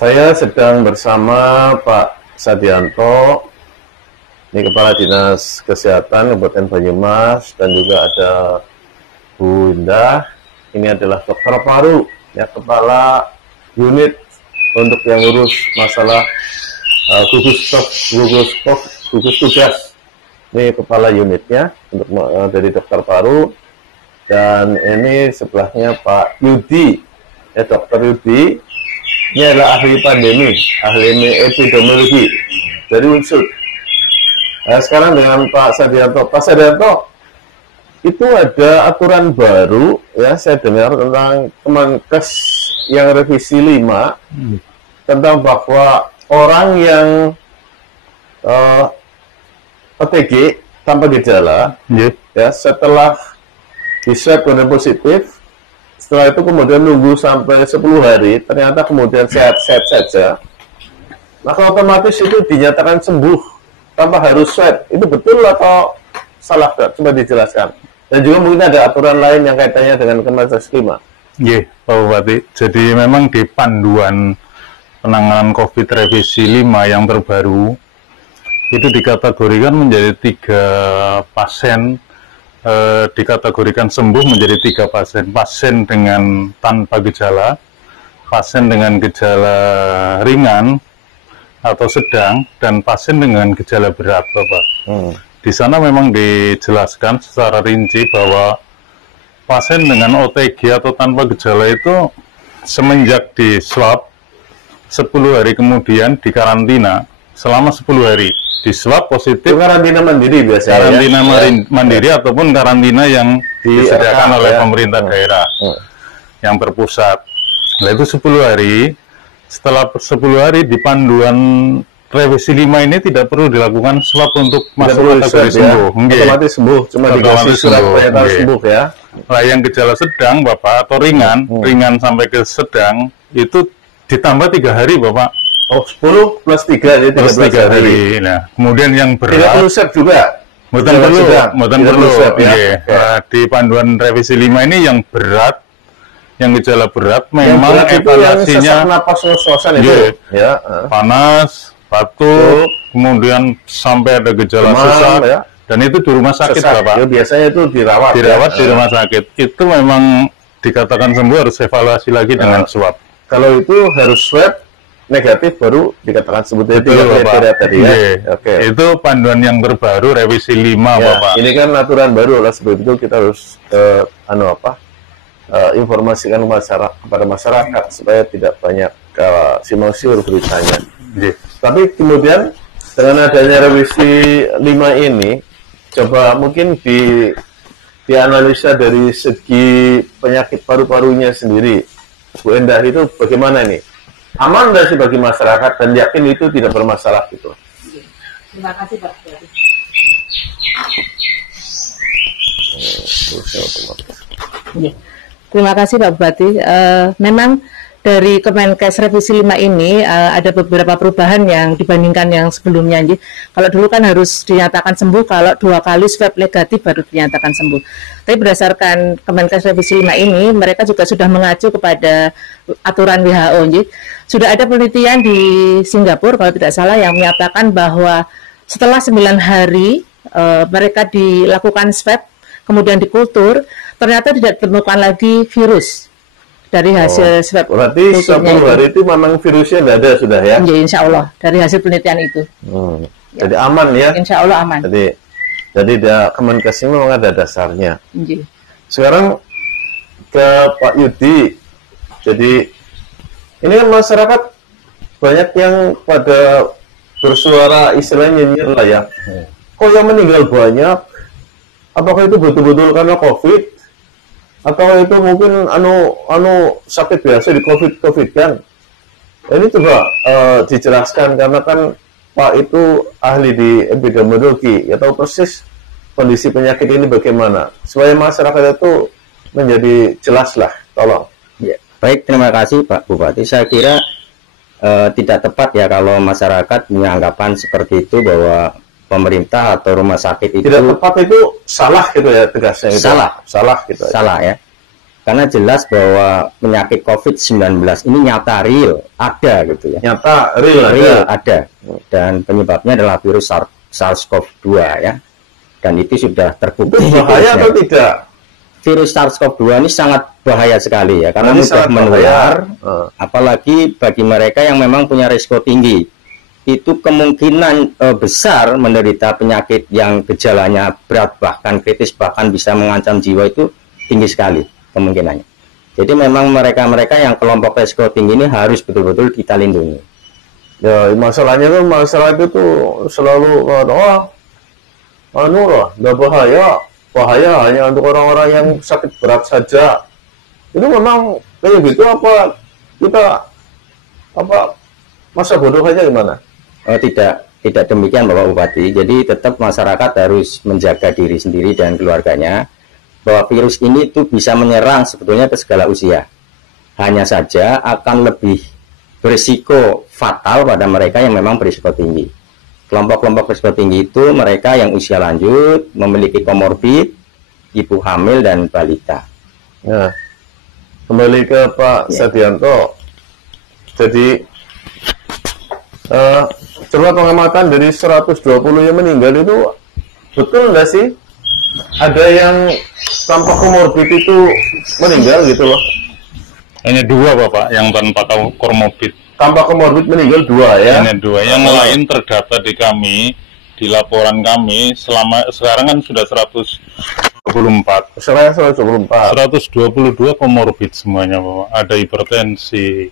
Saya sedang bersama Pak Sadianto, ini Kepala Dinas Kesehatan Kabupaten Banyumas, dan juga ada Bu Indah. Ini adalah dokter paru, ya, Kepala Unit untuk yang urus masalah gugus tugas. Ini Kepala Unitnya untuk dari dokter paru, dan ini sebelahnya Pak Yudi, ya, Dokter Yudi. Ini adalah ahli pandemi, ahli epidemiologi dari Unsur. Nah, sekarang dengan Pak Sadianto. Pak Sadianto, itu ada aturan baru, ya, saya dengar tentang Kemenkes yang revisi 5, tentang bahwa orang yang OTG tanpa gejala, ya, setelah di swab kemudian positif, setelah itu kemudian nunggu sampai 10 hari, ternyata kemudian sehat-sehat saja, maka otomatis itu dinyatakan sembuh tanpa harus swab. Itu betul atau salah, Pak? Coba dijelaskan. Dan juga mungkin ada aturan lain yang kaitannya dengan Kemenkes 5. Iya, Pak Bupati. Jadi memang di panduan penanganan COVID revisi 5 yang terbaru, itu dikategorikan menjadi 3 pasien, dikategorikan sembuh menjadi 3 pasien. Pasien dengan tanpa gejala, pasien dengan gejala ringan atau sedang, dan pasien dengan gejala berat, Bapak. Di sana memang dijelaskan secara rinci bahwa pasien dengan OTG atau tanpa gejala itu semenjak di swab 10 hari kemudian dikarantina selama 10 hari. Di swab positif, karantina mandiri biasanya, karantina mandiri ataupun karantina yang disediakan oleh pemerintah daerah yang terpusat. Nah, itu 10 hari. Setelah 10 hari di panduan revisi 5 ini tidak perlu dilakukan swab untuk masuk kategori sembuh. Otomatis sembuh, cuma dikasih surat pernyataan sembuh, ya. Nah, yang gejala sedang, Bapak, atau ringan, ringan sampai ke sedang, itu ditambah 3 hari, Bapak. Oh, 10 plus 3, jadi 13 hari. Nah, kemudian yang berat, tidak perlu swab juga? Bukan perlu swab, ya. Nah, di panduan revisi 5 ini yang berat, yang gejala berat, memang evaluasinya yang napas ngos-ngosan itu, ya, panas, batuk, kemudian sampai ada gejala sesak, ya. Dan itu di rumah sakit, Bapak. Ya, biasanya itu dirawat di rumah sakit. Itu memang dikatakan sembuh, harus evaluasi lagi dengan swab. Kalau itu harus swab negatif baru dikatakan sembuh. Tadi, ya. Itu panduan yang terbaru revisi 5, ya, Bapak. Ini kan aturan baru, oleh sebab itu kita harus informasikan kepada masyarakat supaya tidak banyak simpang siur beritanya. Tapi kemudian dengan adanya revisi 5 ini, coba mungkin dianalisa dari segi penyakit paru-parunya sendiri. Bu Endah, itu bagaimana ini? Aman nggak sih bagi masyarakat, dan yakin itu tidak bermasalah gitu? Terima kasih, Pak. Terima kasih, Pak Bupati. Memang dari Kemenkes revisi 5 ini ada beberapa perubahan yang dibandingkan yang sebelumnya. Kalau dulu kan harus dinyatakan sembuh kalau 2 kali swab negatif baru dinyatakan sembuh. Tapi berdasarkan Kemenkes revisi 5 ini, mereka juga sudah mengacu kepada aturan WHO. Sudah ada penelitian di Singapura kalau tidak salah yang menyatakan bahwa setelah 9 hari mereka dilakukan swab, kemudian dikultur, ternyata tidak ditemukan lagi virus dari hasil swab. Berarti 10 hari itu memang virusnya nggak ada sudah, ya? Ya, insya Allah dari hasil penelitian itu. Jadi aman, ya? Insya Allah aman. Jadi Kemenkes ini memang ada dasarnya. Sekarang ke Pak Yudi. Jadi ini kan masyarakat banyak yang pada bersuara istilahnya nyinyir lah, ya. Kok yang meninggal banyak? Apakah itu betul-betul karena COVID? Atau itu mungkin sakit biasa di COVID kan? Ini coba dijelaskan, karena kan Pak itu ahli di epidemiologi, ya, tahu persis kondisi penyakit ini bagaimana, supaya masyarakat itu menjadi jelas lah, tolong. Ya, baik, terima kasih Pak Bupati. Saya kira tidak tepat ya kalau masyarakat punya anggapan seperti itu, bahwa pemerintah atau rumah sakit itu tidak tepat, itu salah gitu ya, tegasnya gitu. Salah gitu salah aja. Ya. Karena jelas bahwa penyakit COVID-19 ini nyata real, ada gitu ya. Nyata real ada. Dan penyebabnya adalah virus SARS-CoV-2 ya. Dan itu sudah terbukti. Itu bahaya atau tidak? Virus SARS-CoV-2 ini sangat bahaya sekali ya, karena mudah menular, apalagi bagi mereka yang memang punya risiko tinggi. Itu kemungkinan besar menderita penyakit yang gejalanya berat, bahkan kritis, bahkan bisa mengancam jiwa, itu tinggi sekali kemungkinannya. Jadi memang mereka-mereka yang kelompok risiko tinggi ini harus betul-betul kita lindungi. Ya, masalahnya tuh, masalah itu tuh selalu nggak bahaya hanya untuk orang-orang yang sakit berat saja. Itu memang kayak gitu apa kita masa bodoh aja gimana? Tidak demikian Bapak Bupati. Jadi tetap masyarakat harus menjaga diri sendiri dan keluarganya, bahwa virus ini tuh bisa menyerang sebetulnya ke segala usia. Hanya saja akan lebih berisiko fatal pada mereka yang memang berisiko tinggi. Kelompok-kelompok risiko tinggi itu mereka yang usia lanjut, memiliki komorbid, ibu hamil, dan balita. Nah, kembali ke Pak Sadianto. Jadi, coba pengamatan dari 120 yang meninggal itu, betul nggak sih? Ada yang tanpa komorbid itu meninggal gitu loh? Hanya 2 Bapak yang tanpa komorbid. Tanpa komorbid meninggal 2 ya? Hanya 2. Yang lain terdata di kami, di laporan kami, sekarang kan sudah 124. Sekarang 124. 122 komorbid semuanya Bapak. Ada hipertensi,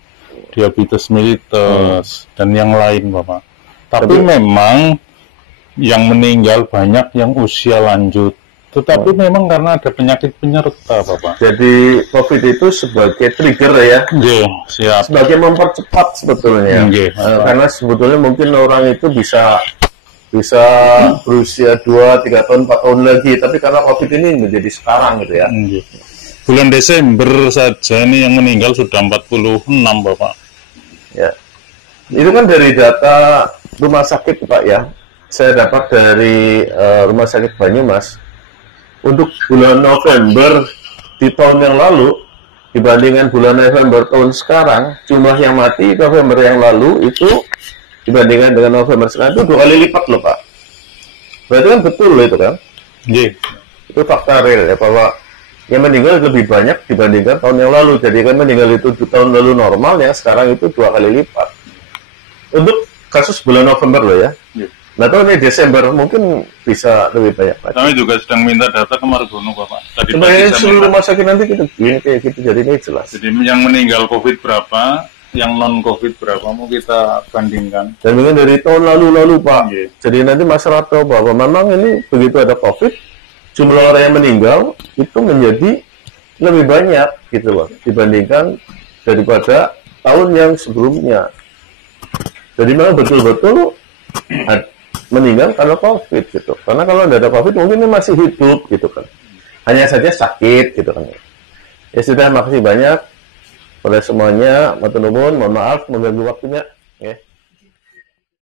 diabetes mellitus, dan yang lain Bapak. Tapi memang yang meninggal banyak yang usia lanjut. Tetapi memang karena ada penyakit penyerta Bapak. Jadi COVID itu sebagai trigger ya? Iya, siap. Sebagai mempercepat sebetulnya. Karena sebetulnya mungkin orang itu bisa berusia 2, 3 tahun, 4 tahun lagi. Tapi karena COVID ini menjadi sekarang gitu ya. Bulan Desember saja ini yang meninggal sudah 46 Bapak. Ya. Itu kan dari data rumah sakit Pak ya. Saya dapat dari rumah sakit Banyumas. Untuk bulan November di tahun yang lalu dibandingkan bulan November tahun sekarang, jumlah yang mati November yang lalu itu dibandingkan dengan November sekarang itu 2 kali lipat loh Pak. Berarti kan betul loh itu kan? Iya. Itu fakta real ya, bahwa yang meninggal lebih banyak dibandingkan tahun yang lalu. Jadi kan meninggal itu di tahun lalu normal, yang sekarang itu 2 kali lipat. Untuk kasus bulan November loh ya. Iya. Nah, tahun ini Desember mungkin bisa lebih banyak lagi. Kami juga sedang minta data ke Margono, Bapak. Tadi sebenarnya seluruh rumah sakit nanti kita bikin kayak gitu, jadi ini jelas. Jadi yang meninggal COVID berapa, yang non-COVID berapa, mau kita bandingkan. Dan mungkin dari tahun lalu Pak. Yeah. Jadi nanti masyarakat tahu bahwa memang ini begitu ada COVID, jumlah orang yang meninggal itu menjadi lebih banyak gitu loh, dibandingkan daripada tahun yang sebelumnya. Jadi memang betul-betul meninggal karena COVID gitu. Karena kalau tidak ada COVID mungkin dia masih hidup gitu kan. Hanya saja sakit gitu kan. Ya sudah, makasih banyak pada semuanya. Matur nuwun, mohon maaf mengganggu waktunya. Ya.